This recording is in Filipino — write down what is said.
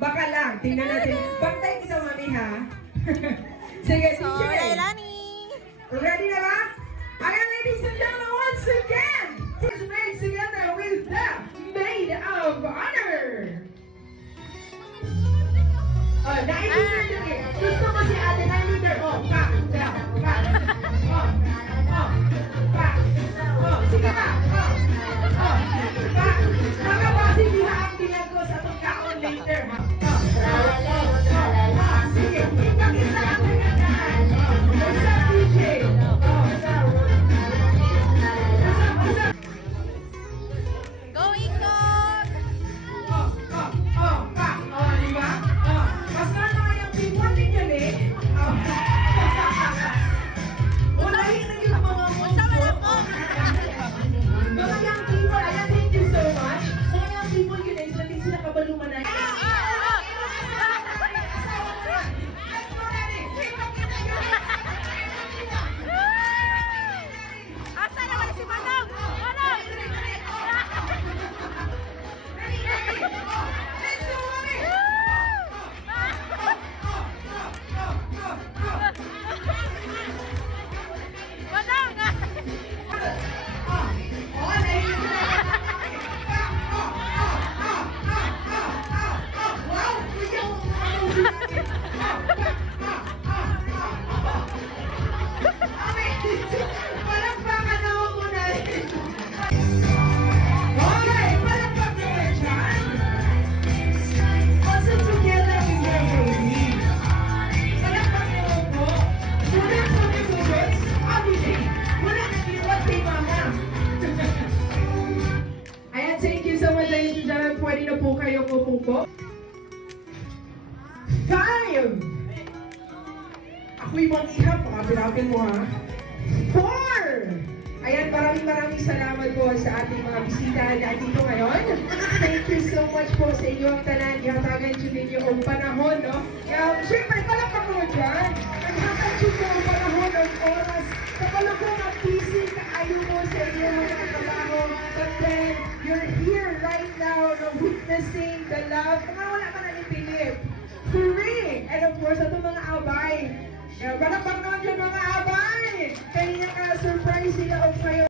Baka lang. Tingnan natin. Pantay kita, mami, ha? Sige, teacher. Ready na ba? Again, ladies and gentlemen, once again, it's made together with the Maid of Honor. Na-leader yun eh. Gusto ko si ate na-leader. Pa. Sige pa. Nakabasi nila ang tingnan ko sa pagkaon later. Sige, ipakita ang tingnan. What's up, DJ? Going dog! Diba? Mas na yung people ninyo eh. Unahin na yung mga monso. Mga young people, ayan, thank you so much. Mga young people yun eh, sabi sila kabalumanay. Asa naman si Manong? Manong! Pwede na po kayo po. 5! Ako'y mag-ihap, pakapilapin mo ha. 4! Ayan, maraming salamat po sa ating mga bisita na dito ngayon. Thank you so much po sa inyong tanan. Ihatagan nyo ninyo ang panahon, no? Siyempre, palakpak mo dyan. Naghahatid mo ang panahon ng oras. Kapalo ko ang busy kaayo mo sa inyong mga trabaho. But then, you're here right now, no, witnessing the love. Kung wala ka na ipilip. Hooray! And of course, ito mga abay. Palakpak naman yung mga abay. Kaya